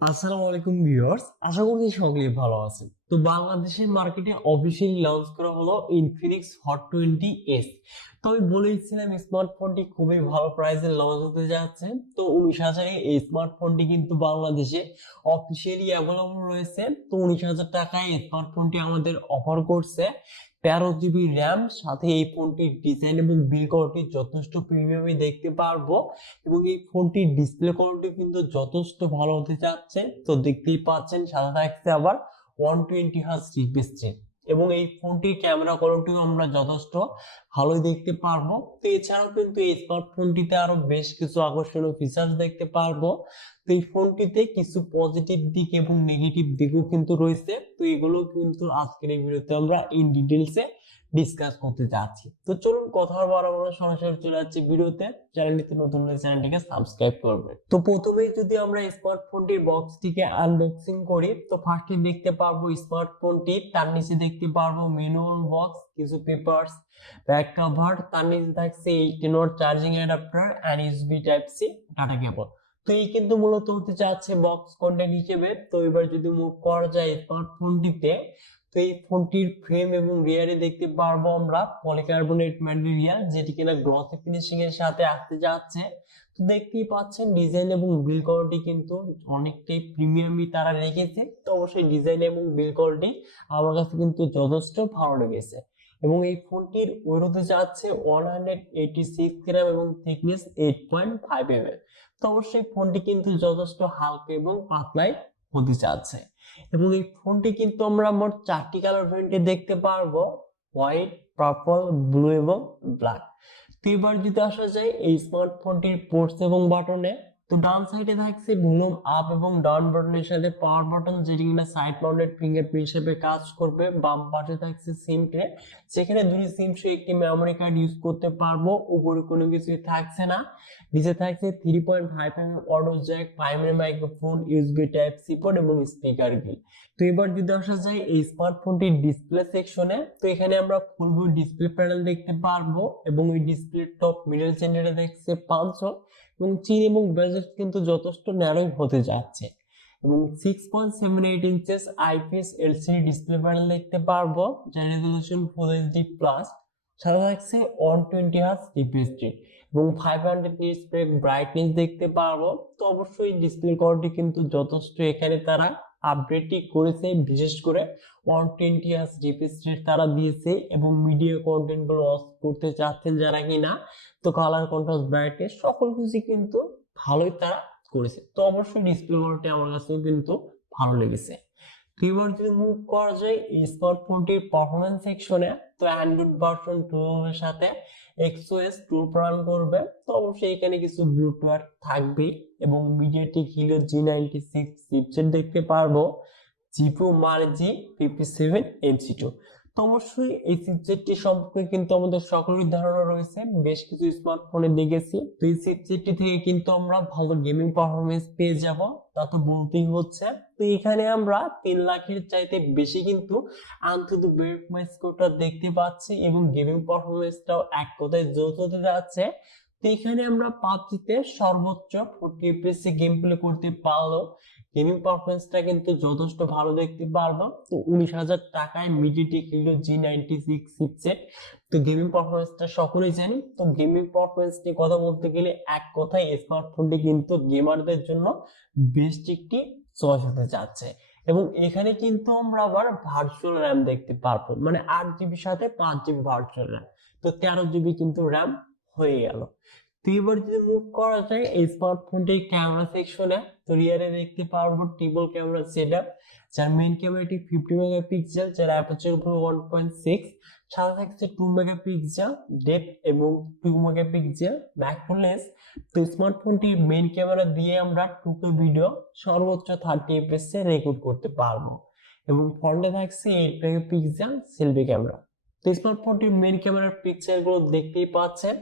আসসালামু আলাইকুম ভিউয়ার্স, আশা করি সকলেই ভালো আছেন। তো বাংলাদেশের মার্কেটে অফিসিয়ালি লঞ্চ করা হলো ইনফিনিক্স হট 20s। তো আমি বলেছিলাম স্মার্টফোনটি খুবই ভালো প্রাইসে লঞ্চ হতে যাচ্ছে। তো 19,000 এই স্মার্টফোনটি কিন্তু বাংলাদেশে অফিসিয়ালি অ্যাভেলেবল রয়েছে। তো 19,000 টাকায় স্মার্টফোনটি আমাদের অফার করছে। 13 জিবি র্যাম, সাথে এই ফোনটির ডিজাইন এবং বিল্ড কোয়ালিটি যথেষ্ট প্রিমিয়ামই দেখতে পারবো। এবং এই ফোনটির ডিসপ্লে কোয়ালিটি কিন্তু যথেষ্ট ভালো হতে যাচ্ছে। তো দেখতেই পাচ্ছেন, সাথে থাকছে আবার 120 হার্জ রিফ্রেশ রেট। এবং এই ফোনটির ক্যামেরা কোয়ালিটিও আমরা যথেষ্ট ভালোই দেখতে পারবো। তো এছাড়াও কিন্তু এই স্মার্টফোনটিতে আরো বেশ কিছু আকর্ষণীয় ফিচার্স দেখতে পারবো। তো এই ফোনটিতে কিছু পজিটিভ দিক এবং নেগেটিভ দিকও কিন্তু রয়েছে। তো এগুলো কিন্তু আজকের এই ভিডিওতে আমরা ইন ডিটেলসে ডিসকাস করতে যাচ্ছি। তো চলুন কথা বাড়াবো না, সরাসরি চলে যাচ্ছি ভিডিওতে। চ্যানেলটিতে নতুন হলে চ্যানেলটিকে সাবস্ক্রাইব করবেন। তো প্রথমেই যদি আমরা স্মার্টফোনটির বক্সটিকে আনবক্সিং করি, তো ফার্স্টে দেখতে পারবো স্মার্টফোনটি, তার নিচে দেখতে পারবো ম্যানুয়াল বক্স, কিছু পেপারস, ব্যাক কভার, তার নিচে থাকছে 18 watt charging adapter and USB type C data cable. তো এই কিন্তু মূলত হতে যাচ্ছে বক্স কন্টেন্ট হিসেবে। তো এবার যদি মুভ করা যায় স্মার্টফোনটিতে, তো এই ফোনটির ফ্রেম এবং রিয়ারে দেখতে পারবো আমরা পলিকার্বনেট ম্যাটেরিয়াল, যেটি কিনা গ্লসি ফিনিশিং এর সাথে আসতে যাচ্ছে। তো দেখতেই পাচ্ছেন ডিজাইন এবং বিল্ড কোয়ালিটি কিন্তু অনেকটাই প্রিমিয়ামই তারা রেখেছে। তো অবশ্যই ডিজাইন এবং বিল্ড কোয়ালিটি আমার কাছে কিন্তু যথেষ্ট ভালো লেগেছে। এবং এই ফোনটির ওয়েট হতে যাচ্ছে 186 গ্রাম এবং থিকনেস 8.5 mm। তো অবশ্যই ফোনটি কিন্তু যথেষ্ট হালকা এবং পাতলাই হতে যাচ্ছে। এবং এই ফোনটি কিন্তু আমরা মোট 4টি কালার ভেরিয়েন্টে দেখতে পারবো: হোয়াইট, পার্পল, ব্লু এবং ব্ল্যাক। তো এবার যদি আসা যায় এই স্মার্টফোনটির পোর্টস এবং বাটনে, তো ডান সাইডে থাকছে ভলিউম আপ এবং ডাউন বাটনের সাথে পাওয়ার বাটন, যেটি কিনা সাইড মাউন্টেড ফিঙ্গারপ্রিন্ট হিসেবে কাজ করবে। বাম পাশে থাকছে সিম ট্রে, যেখানে দুটি সিম সহ একটি মেমোরি কার্ড ইউজ করতে পারবো। উপরে কোনো কিছুই থাকছে না। নিচে থাকছে 3.5 mm audio jack, 5 mm microphone, USB type C port এবং স্পিকার গ্রিল। তো এবার যদি আসা যায় এই স্মার্টফোনটির ডিসপ্লে সেকশনে, তো এখানে আমরা ফুল ডিসপ্লে প্যানেল দেখতে পারবো। এবং এই ডিসপ্লে টপ মিডল সেন্টারে দেখছে 500, এবং চিন এবং বেজেস কিন্তু যথেষ্ট ন্যারোই হতে যাচ্ছে। এবং 6.78 inches IPS LCD display panel দেখতে পারবো, যার রেজলিউশন ফুল এইচডি প্লাস। সাথে থাকছে 120 হার্জ রিফ্রেশ রেট এবং 500 নিটস ব্রাইটনেস দেখতে পারবো। তো অবশ্যই ডিসপ্লে কোয়ালিটি কিন্তু যথেষ্ট এখানে তারা আপডেটই করেছে। বিশেষ করে 120 হার্জ রিফ্রেশ রেট তারা দিয়েছে। এবং মিডিয়া কন্টেন্ট গুলো অফ করতে চাচ্ছেন যারা কিনা, তো কালার কন্ট্রাস্ট ব্রাইটনেস সকল কিছু কিন্তু ভালোই তারা করেছে। তো অবশ্যই ডিসপ্লে কোয়ালিটি আমার কাছেও কিন্তু ভালো লেগেছে। তো এবার যদি মুভ করা যায় এই স্মার্টফোনটির পারফরমেন্স সেকশনে, তো অ্যান্ড্রয়েড ভার্সন 12 এর সাথে এক্সওএস 2 রান করবে। তো অবশ্যই এখানে কিছু ব্লুটুথ থাকবে। এবং মিডিয়াটেক হিলিও G96 চিপসেট দেখতে পারবো, জিপিইউ মার্জি 57MC2। তো অবশ্যই এই চিপসেটটি সম্পর্কে কিন্তু আমাদের সকলের ধারণা রয়েছে, বেশ কিছু স্মার্টফোনে দেখেছি। তো এই চিপসেটটি থেকে কিন্তু আমরা ভালো গেমিং পারফরমেন্স পেয়ে যাব, তা তো বলতেই হচ্ছে। তো এখানে আমরা 3 লাখের চাইতে বেশি কিন্তু আন্তর্জাতিক বেঞ্চমার্ক স্কোরটা দেখতে পাচ্ছি। এবং গেমিং পারফরমেন্সটাও এক কথায় জোস হতে যাচ্ছে। তো এখানে আমরা পাবজিতে সর্বোচ্চ 40 FPS গেম প্লে করতে পারলো, গেমিং পারফরমেন্সটা কিন্তু যথেষ্ট ভালো দেখতে পারবো। তো 19,000 টাকায় মিডিয়াটেক হিলিও G96 চিপসেট। তো গেমিং পারফরমেন্সটা সকলেই জানি। তো গেমিং পারফরমেন্স নিয়ে কথা বলতে গেলে এক কথায় স্মার্টফোনটি কিন্তু গেমারদের জন্য বেস্ট একটি চয়েস হতে যাচ্ছে। এবং এখানে কিন্তু আমরা আবার ভার্চুয়াল র্যাম দেখতে পারবো, মানে 8 জিবির সাথে 5 জিবি ভার্চুয়াল র্যাম। তো 13 জিবি কিন্তু র্যাম হয়ে গেল। তো এবার যদি মুভ করা যায় এই স্মার্টফোনটির ক্যামেরা সেকশনে, তো রিয়ারে দেখতে পারবো ট্রিপল ক্যামেরা সেটআপ, যার মেইন ক্যামেরাটি 50 মেগাপিক্সেল, যার অ্যাপারচার হলো 1.6, সাথে থাকছে 2 মেগাপিক্সেল ডেপথ এবং 2 মেগাপিক্সেল ম্যাক্রো লেন্স। তো স্মার্টফোনটির মেইন ক্যামেরা দিয়ে আমরা 2K ভিডিও সর্বোচ্চ 30 fps এ রেকর্ড করতে পারবো। এবং ফ্রন্টে থাকছে 8 মেগাপিক্সেল সেলফি ক্যামেরা। তো স্মার্টফোনটির মেইন ক্যামেরার পিকচার গুলো দেখতেই পাচ্ছেন।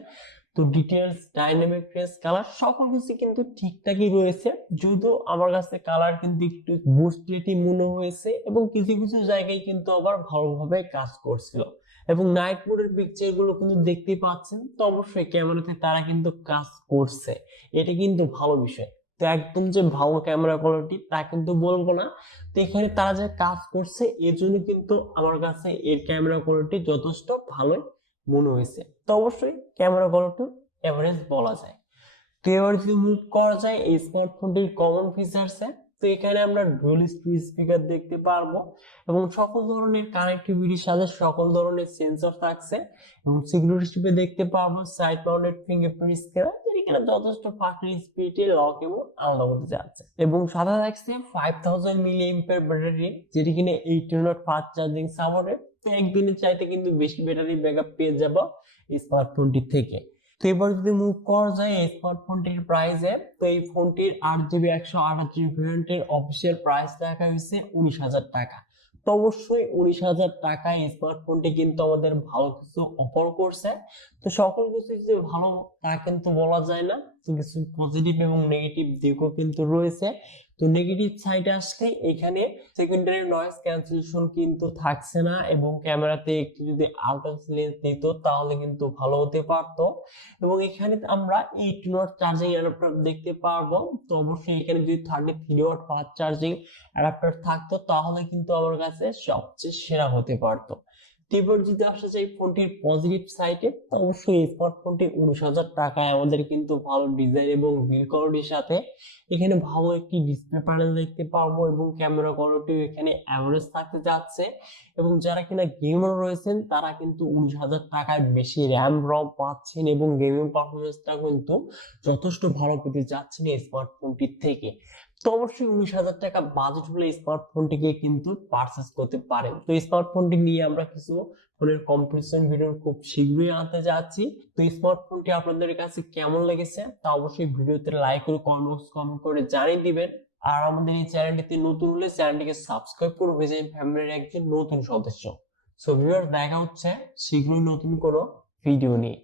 তো ডিটেলস, ডাইনামিক রেঞ্জ, কালার সকল কিছু কিন্তু ঠিকঠাকই রয়েছে। যদিও আমার কাছে কালার কিন্তু একটু বুস্টলেটি মনে হয়েছে, এবং কিছু কিছু জায়গায় কিন্তু আবার ভালোভাবে কাজ করছিল। এবং নাইট মোডের পিকচার গুলো কিন্তু দেখতেই পাচ্ছেন। তো অবশ্যই ক্যামেরাতে তারা কিন্তু কাজ করছে, এটা কিন্তু ভালো বিষয়। তো তো একদম যে ভালো ক্যামেরা কোয়ালিটি তা কিন্তু বলবো না। তো এখানে তারা যে কাজ করছে এর জন্য কিন্তু আমার কাছে এর ক্যামেরা কোয়ালিটি যথেষ্ট ভালোই মনে হয়েছে। তো অবশ্যই ক্যামেরা কোয়ালিটি এভারেজ বলা যায়। তো এবার যদি মুভ করা যায় এই স্মার্টফোনটির কমন ফিচার্সে, তো এখানে আমরা ডুয়াল স্পিকার দেখতে পারবো এবং সকল ধরনের কানেক্টিভিটির সাথে সকল ধরনের সেন্সর থাকছে এবং সিকিউরিটি চিপে দেখতে পারবো সাইড মাউন্টেড ফিঙ্গারপ্রিন্ট স্ক্যানার, যেখানে যথেষ্ট ফাস্ট স্পিডে লক এবং আলাদা হতে যাচ্ছে এবং সাথে থাকছে 5000 মিলি এম্পিয়ার ব্যাটারি, যেটি কিনা 18 ওয়াট ফাস্ট চার্জিং সাপোর্টেড। তো একদিনের চাইতে কিন্তু বেশি ব্যাটারি ব্যাকআপ পেয়ে যাবো এই স্মার্টফোনটি থেকে। তো এবার যদি মুভ করা যায় এই স্মার্টফোনটির প্রাইসে, তো এই ফোনটির 8GB 128GB ভেরিয়েন্টের অফিসিয়াল প্রাইস রাখা হয়েছে 19,000 টাকা। তো অবশ্যই 19,000 টাকায় স্মার্টফোনটি কিন্তু আমাদের ভালো কিছু অফার করছে। তো সকল কিছু যে ভালো তা কিন্তু বলা যায় না, তো কিছু পজিটিভ এবং নেগেটিভ দিকও কিন্তু রয়েছে। তো নেগেটিভ সাইডে আসলে এখানে সেকেন্ডারি নয়েজ ক্যান্সেলেশন কিন্তু থাকছে না এবং ক্যামেরাতে একটু যদি আউটার লেন্স দিত তাহলে কিন্তু ভালো হতে পারতো এবং এখানে আমরা 18 ওয়াট চার্জিং অ্যাডাপ্টার দেখতে পারবো। তো অবশ্যই এখানে যদি 33 ওয়াট ফাস্ট চার্জিং অ্যাডাপ্টার থাকতো তাহলে কিন্তু আমার কাছে সবচেয়ে সেরা হতে পারতো। এবার যদি আসা যায় ফোনটির পজিটিভ সাইডে, তো অবশ্যই এই স্মার্টফোনটি 19,000 টাকায় আমাদের কিন্তু ভালো ডিজাইন এবং বিল্ড কোয়ালিটির সাথে এখানে ভালো একটি ডিসপ্লে প্যানেল দেখতে পারবো এবং ক্যামেরা কোয়ালিটিও এখানে অ্যাভারেজ থাকতে যাচ্ছে এবং যারা কিনা গেমার রয়েছেন তারা কিন্তু 19,000 টাকায় বেশি র্যাম রম পাচ্ছেন এবং গেমিং পারফরমেন্সটা কিন্তু যথেষ্ট ভালো পেতে যাচ্ছেন এই স্মার্টফোনটির থেকে। তো অবশ্যই 19,000 টাকা বাজেট হলে স্মার্টফোনটিকে কিন্তু পারচেস করতে পারেন। তো স্মার্টফোনটি নিয়ে আমরা কিছু ফোনের কম্পারিজন ভিডিও খুব শীঘ্রই আনতে যাচ্ছি। তো স্মার্টফোনটি আপনাদের কাছে কেমন লেগেছে তা অবশ্যই ভিডিওতে লাইক করে কমেন্ট করে জানিয়ে দিবেন। আর আমাদের এই চ্যানেলটিতে নতুন হলে চ্যানেলটিকে সাবস্ক্রাইব করে হয়ে যাবেন ফ্যামিলির একজন নতুন সদস্য। সো ভিউয়ার্স, দেখা হচ্ছে শীঘ্রই নতুন কোনো ভিডিও নিয়ে।